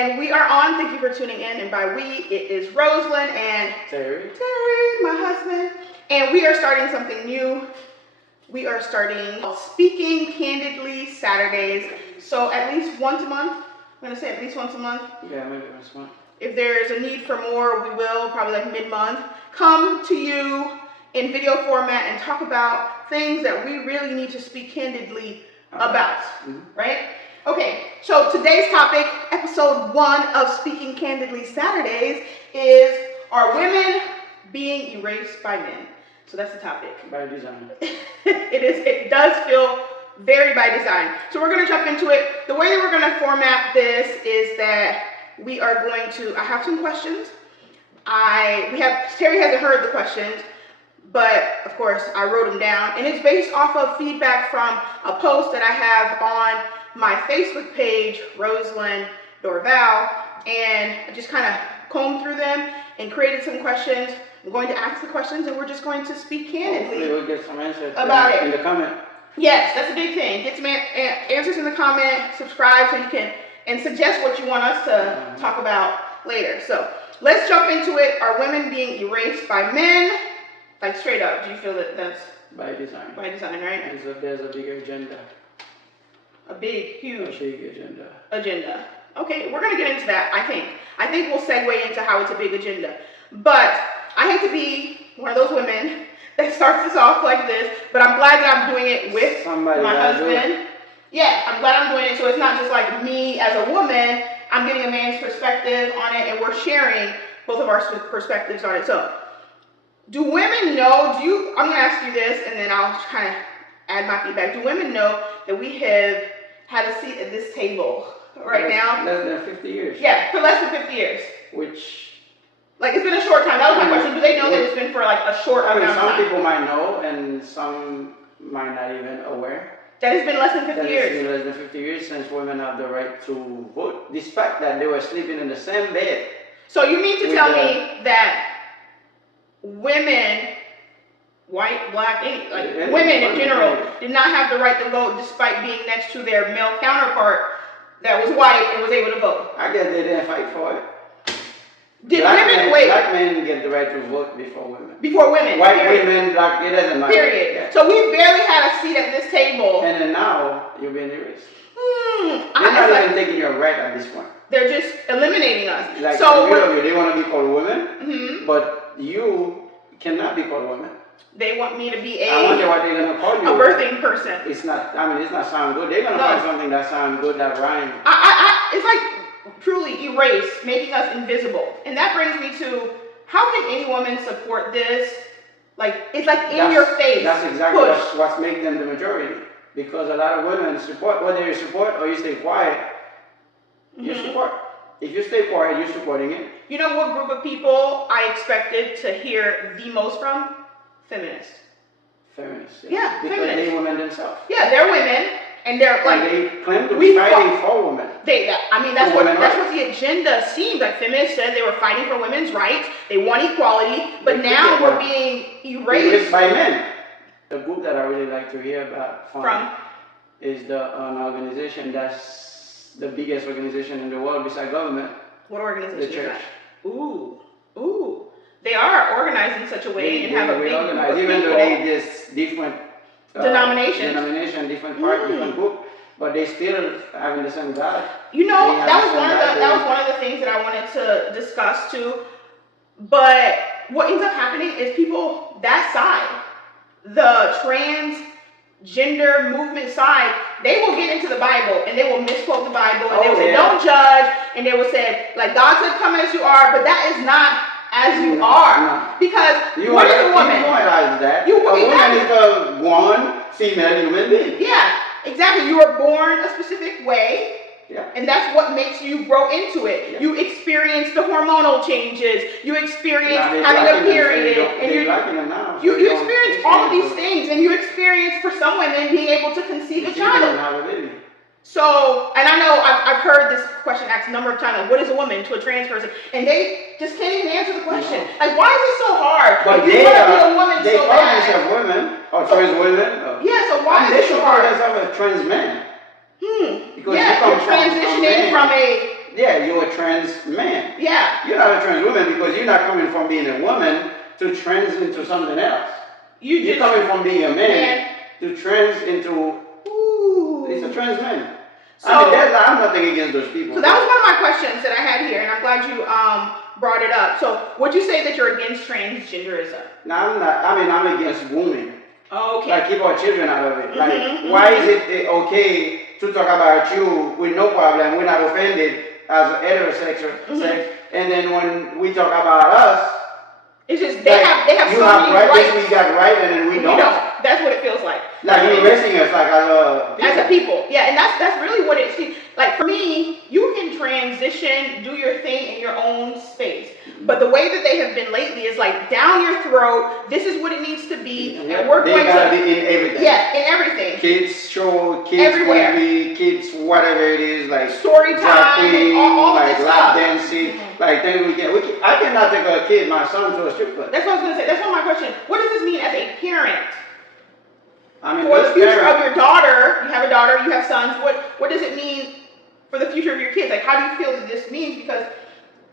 And we are on. Thank you for tuning in. And by we, it is Rosalind and Terry, my husband. And we are starting something new. We are starting Speaking Candidly Saturdays. So at least once a month. I'm going to say at least once a month. Yeah, maybe once a month. If there's a need for more, we will, probably like mid-month, come to you in video format and talk about things that we really need to speak candidly about, right? Okay, so today's topic, episode 1 of Speaking Candidly Saturdays, is, are women being erased by men? So that's the topic. By design. It does feel very by design. So we're going to jump into it. The way that we're going to format this is that we are going to, I have some questions. Terry hasn't heard the questions, but of course I wrote them down, and it's based off of feedback from a post that I have on my Facebook page, Rosalind Dorval, and I just kind of combed through them and created some questions. I'm going to ask the questions, and we're just going to speak candidly. Hopefully we'll get some answers about it in the comment. Yes, that's a big thing. Get some answers in the comment, subscribe so you can, and suggest what you want us to talk about later. So let's jump into it. Are women being erased by men? Like straight up, do you feel that that's by design? By design, right? There's a bigger agenda. A big, huge agenda. Okay, we're gonna get into that. I think we'll segue into how it's a big agenda. But I hate to be one of those women that starts this off like this, but I'm glad that I'm doing it with my husband. Yeah, I'm glad I'm doing it so it's not just like me as a woman. I'm getting a man's perspective on it, and we're sharing both of our perspectives on it. So, do women know, I'm going to ask you this, and then I'll kind of add my feedback. Do women know that we have had a seat at this table now? Less than 50 years. Yeah, for less than 50 years. Which... Like, it's been a short time. That was my question. Do they know that it's been for, like, a short amount of time? Some people might know, and some might not even aware. That it's been less than 50 years. It's been less than 50 years since women have the right to vote, despite that they were sleeping in the same bed. So you mean to tell me that women, white, black, women in general, did not have the right to vote despite being next to their male counterpart that was white and was able to vote? I guess they didn't fight for it. Black men get the right to vote before women. Before women. White women, black, it doesn't matter. Period. Yeah. So we barely had a seat at this table. And then now, you're being erased. They're not even taking your right at this point. They're just eliminating us. Like, so they want to be called women, but you cannot be called women. They want me to be I wonder what they're going to call you. A birthing person. It's not sound good. They're going to find something that sounds good, that rhymes. It's like truly erased, making us invisible. And that brings me to, how can any woman support this? Like, it's like in your face. That's exactly what's making them the majority. Because a lot of women support, whether you support or you stay quiet, you support. If you stay quiet, you're supporting it. You know what group of people I expected to hear the most from? Feminists. Feminists. Yeah, because feminists. they're women themselves. Yeah, they're women. And they're like, and they claim to be fighting for women. That's what the agenda seems like. Feminists said they were fighting for women's rights. They want equality, but now we're being erased by men. The group that I really like to hear about from is an organization that's the biggest organization in the world besides government. What organization? The church. Ooh. They are organized in such a way and have a big group of even though they just different denomination, different part, different group, but they still having the same God. That was one of the things that I wanted to discuss too. But what ends up happening is people that side, the transgender movement side, they will get into the Bible and they will misquote the Bible and they will say, "Don't judge," and they will say, like, God said, "Come as you are," but that is not as you are. No. Because what is a woman? You realize that. A woman is a one female human being. Yeah, exactly. You were born a specific way. Yeah. And that's what makes you grow into it. Yeah. You experience the hormonal changes. You experience having a period. And you experience all of these things. And you experience, for some women, being able to conceive a child. So, and I know I've heard this question asked a number of times, like, what is a woman to a trans person? And they just can't even answer the question. Like, why is it so hard? But if you want to be a woman they so call bad. themselves women, or trans women. Yeah, so why is it so hard? They call themselves a trans man. Because you're transitioning from a Yeah, you're a trans man. Yeah. You're not a trans woman because you're not coming from being a woman to trans into something else. You're coming from being a man to trans into. Ooh. It's a trans man. So, I mean, I'm nothing against those people. So that was one of my questions that I had here, and I'm glad you brought it up. So would you say that you're against transgenderism? No, I'm not. I mean, I'm against grooming. Okay. Like, keep our children out of it. Like, why is it okay to talk about you with no problem? We're not offended as a heterosexual sex. And then when we talk about us, it's just they have so many rights. We got right, and then we don't. That's what it feels like. Like you're erasing us, like as a people. Yeah, and that's really what it seems like. For me, you can transition, do your thing in your own space. But the way that they have been lately is like down your throat. This is what it needs to be, and we're going to be in everything. Yeah, in everything. Kids show, kids everywhere. movie, kids whatever it is, like story time, all like this lap stuff. dancing, like things we can. I cannot take a kid, my son, to a strip club. That's what I was gonna say. That's one of my questions. What does this mean as a parent? I mean, for the future of your daughter, you have a daughter, you have sons. What does it mean for the future of your kids? Like, how do you feel that this means? Because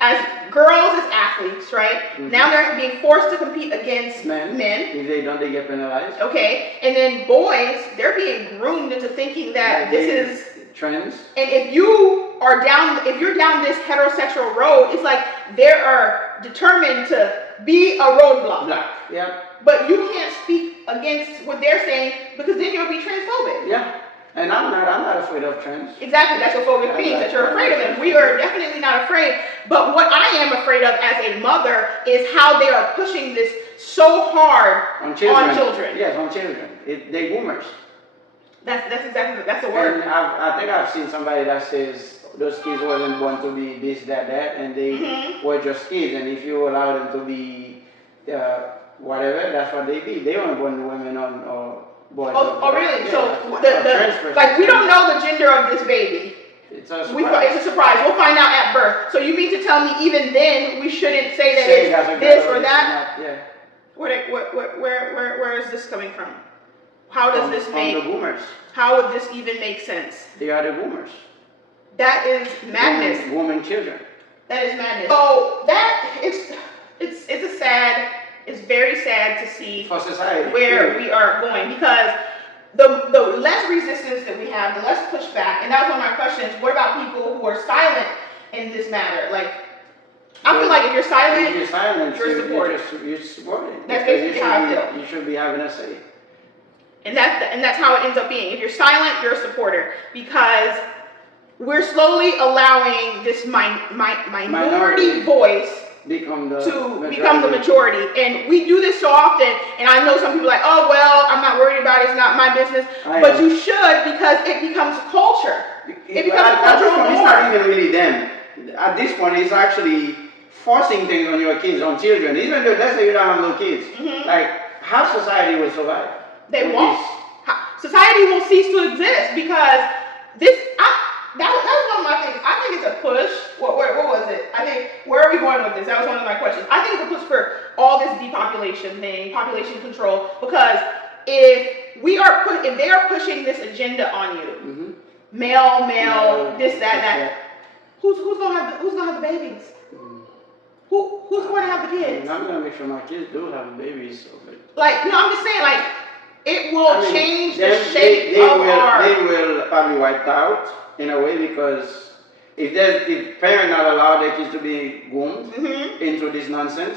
as girls, as athletes, right? Now they're being forced to compete against men. If they don't, they get penalized. Okay, and then boys, they're being groomed into thinking that this is trends. And if you're down this heterosexual road, it's like they are determined to be a roadblock. Yeah. But you can't speak against what they're saying because then you'll be transphobic. Yeah. And I'm not afraid of trans. Exactly, that's what phobic means, that you're afraid of it. We are definitely not afraid. But what I am afraid of as a mother is how they are pushing this so hard on children. Yes, on children. They boomers. That's exactly, that's a word. And I think I've seen somebody that says those kids wasn't born to be this, that, and they were just kids. And if you allow them to be whatever, that's what they be. They weren't born women or boys. Oh, really? Yeah, so like we don't know the gender of this baby. It's a surprise. It's a surprise. We'll find out at birth. So you mean to tell me even then we shouldn't say that it's this or that? Yeah. Where is this coming from? How does this make? From the boomers. How would this even make sense? They are the boomers. That is madness. Woman children. That is madness. So that it's very sad to see for society where we are going, because the less resistance that we have, the less pushback. And that was one of my questions. What about people who are silent in this matter? Like, I feel like if you're silent, you're supported. You're supported. That's basically how I feel. You should be having a say. And that's how it ends up being. If you're silent, you're a supporter, because we're slowly allowing this minority voice become the majority. And we do this so often, and I know some people are like, oh, well, I'm not worried about it, it's not my business. But you should, because it becomes culture. It becomes cultural norm. It's not even really them. At this point, it's actually forcing things on your kids, on children. Even though let's say you don't have no kids. Like, how society will survive? They won't. Society will cease to exist, because that was one of my things. I think it's a push. What was it? I think, where are we going with this? That was one of my questions. I think it's a push for all this depopulation thing, population control, because if they are pushing this agenda on you, male, this, that, who's gonna have the babies? Who's going to have the kids? I'm gonna make sure my kids do have babies. Like, no, I'm just saying, like, it will change the shape of our. They will probably wipe out in a way, because if parents not allow their kids to be groomed into this nonsense.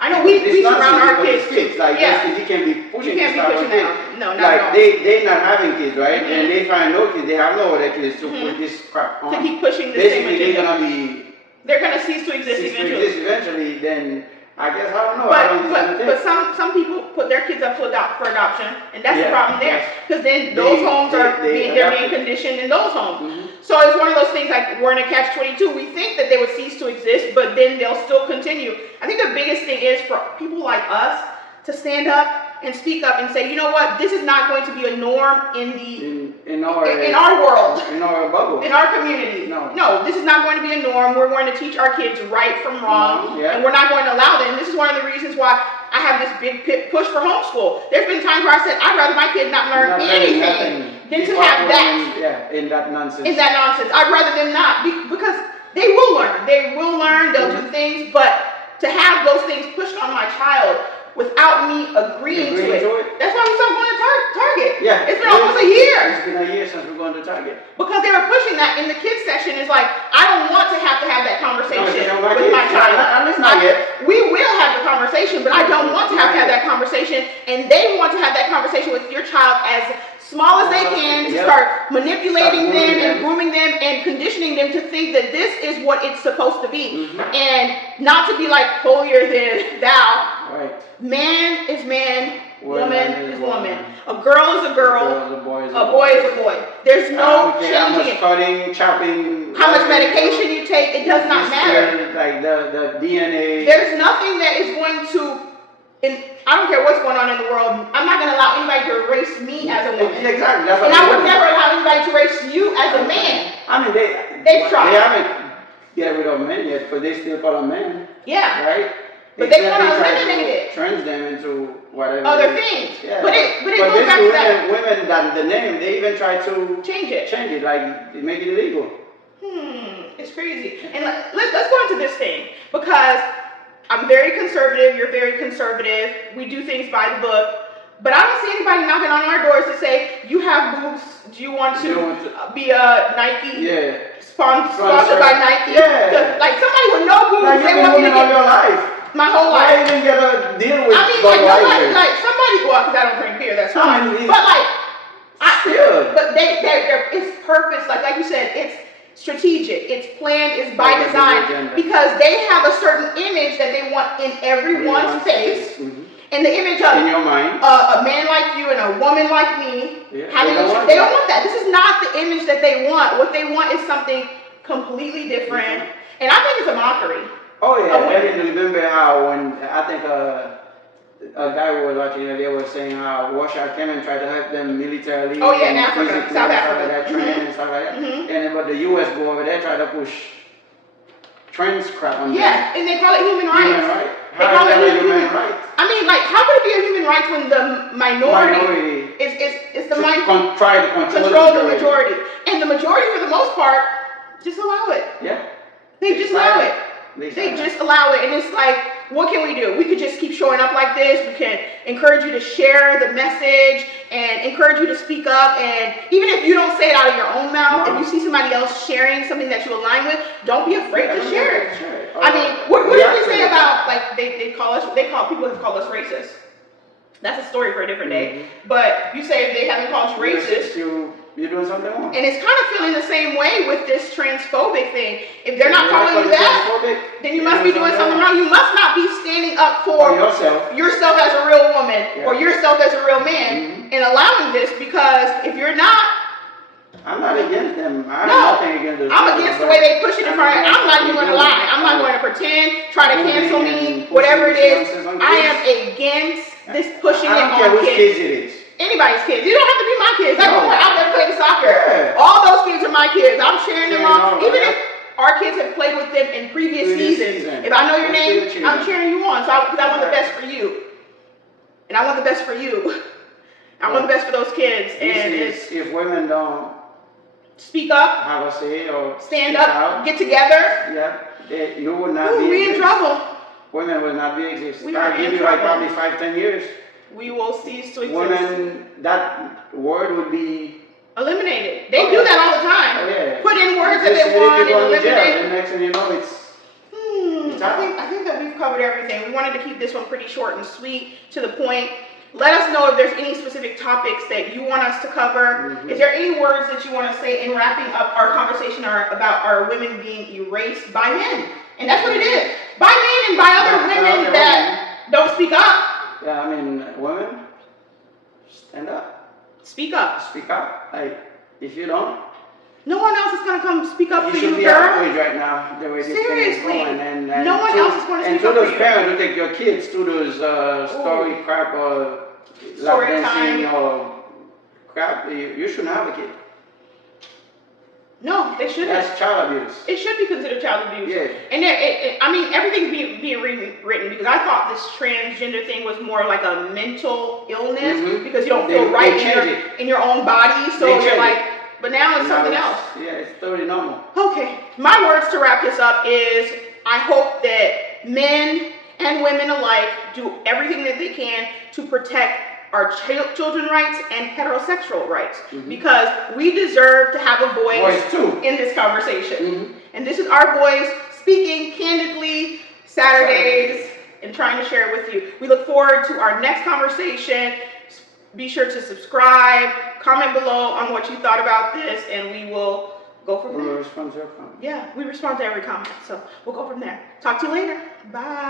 I know we surround our kids too. Like, you can't be pushing this stuff on kids. No, not like, at all. They not having kids, right? And they find no kids. They have no other kids to put this crap on. To keep pushing the same agenda. They're gonna cease to exist eventually. Then I guess, I don't know. But some people put their kids up for adoption, and that's the problem there. Because then those homes are being conditioned in those homes. So it's one of those things, like, we're in a catch-22. We think that they would cease to exist, but then they'll still continue. I think the biggest thing is for people like us to stand up and speak up and say, you know what, this is not going to be a norm in our world, in our bubble, in our community. No, this is not going to be a norm. We're going to teach our kids right from wrong, and we're not going to allow them. This is one of the reasons why I have this big push for homeschool. There's been times where I said, I'd rather my kid not learn anything than to have that. In that nonsense. I'd rather them not, because they'll do things, but to have those things pushed on my child without me agreeing to it. That's why we stopped going to Target. Yeah. It's been almost a year. It's been a year since we're going to Target. Because they were pushing that in the kids section. It's like, I don't want to have that conversation with my child. At least not yet. We will have the conversation, but I don't want to have that conversation. And they want to have that conversation with your child as small as they can to start manipulating them and grooming them and conditioning them to think that this is what it's supposed to be. And not to be like holier than thou. Right. Man is man, woman is woman. A girl is a girl, a boy is a boy. There's no changing it. Cutting, chopping. How much medication you take, it does not matter. Like the DNA. There's nothing that is going to, I don't care what's going on in the world, I'm not going to allow anybody to erase me as a woman. Exactly. That's what and I would never allow anybody to erase you as a man. I mean, they've tried. They haven't get rid of men yet, but they still call them men. Yeah. Right? But they want to eliminate it. Turns them into whatever. Other things. Yeah. But it goes back to that. Women that the name, they even try to change it. Like make it illegal. It's crazy. And let's go into this thing, because I'm very conservative, you're very conservative, we do things by the book, but I don't see anybody knocking on our doors to say, you have boobs, do you want to be a Nike? Sponsored by Nike? Like somebody with no boobs, like they want me to get your life. My whole life. Why even get a deal with somebody, well, because I don't drink beer, that's fine. But like, but it's purpose, like you said, it's strategic, it's planned, it's by design, because they have a certain image that they want in everyone's face, and the image of in your mind, a man like you and a woman like me, they don't want that. This is not the image that they want. What they want is something completely different, and I think it's a mockery. Oh yeah, I remember how when I think a guy was watching it, they were saying how Russia came and tried to help them militarily. Oh yeah, in Africa, South Africa. Like training and stuff like that. And but the US go over there try to push trans crap on them. Yeah, and they call it human rights. Human rights. They call it human rights. I mean, like, how could it be a human right when the minority is the minority try to control the majority, and the majority for the most part just allow it. Yeah. They just allow it. They just allow it, and it's like, what can we do? We could just keep showing up like this. We can encourage you to share the message and encourage you to speak up. And even if you don't say it out of your own mouth, if you see somebody else sharing something that you align with, don't be afraid to share it. I mean, what did they say about, like, people have called us racist. That's a story for a different day. But you say if they haven't called you racist, you're doing something wrong. And it's kind of feeling the same way with this transphobic thing. If they're not calling you that, then you must be doing something wrong. You must not be standing up for yourself as a real woman or yourself as a real man and allowing this, because if you're not, I'm not against them. I'm against the way they push it in front of me. I'm not even going to lie. I'm not going to pretend, try to cancel me, whatever it is. I am against this pushing it on kids. I don't care whose kids it is. Anybody's kids. You don't have to be my kids. Like, we're out there playing soccer. All those kids are my kids. I'm sharing them all. Even if our kids have played with them in previous seasons. If I know your name, I'm cheering you on. Because I want the best for you. And I want the best for you. I want the best for those kids. And if women don't speak up, have a say or stand up, get together, you would not be we in trouble. Women will not be exist. I'll give you like probably 5-10 years. We will cease to exist. Women, that word would be eliminated. They do that all the time. Oh, yeah. Put in words that they want and eliminate. The next thing you know, it's I think that we've covered everything. We wanted to keep this one pretty short and sweet, to the point. Let us know if there's any specific topics that you want us to cover. Is there any words that you want to say in wrapping up our conversation about our women being erased by men? And that's what it is. By men and by other women that don't speak up. Yeah, I mean, women, stand up. Speak up. Speak up. Like, if you don't, no one else is going to come speak up for you, should be girl. outraged right now, the way this thing is going. And no one else is going to speak up for you. And to those parents who take your kids to those story crap or lap dancing or crap, you shouldn't have a kid. No, they shouldn't. That's child abuse. It should be considered child abuse. Yeah. And I mean, everything's being rewritten, because I thought this transgender thing was more like a mental illness, because you don't feel right in your own body. So you're like, but now it's something else. Yeah, it's totally normal. Okay. My words to wrap this up is I hope that men and women alike do everything that they can to protect our children's rights and heterosexual rights, because we deserve to have a voice too in this conversation. And this is our voice speaking candidly Saturdays and trying to share it with you. We look forward to our next conversation. Be sure to subscribe, comment below on what you thought about this, and we will go from there. We'll respond to your comment. Yeah, we respond to every comment, so we'll go from there. Talk to you later. Bye.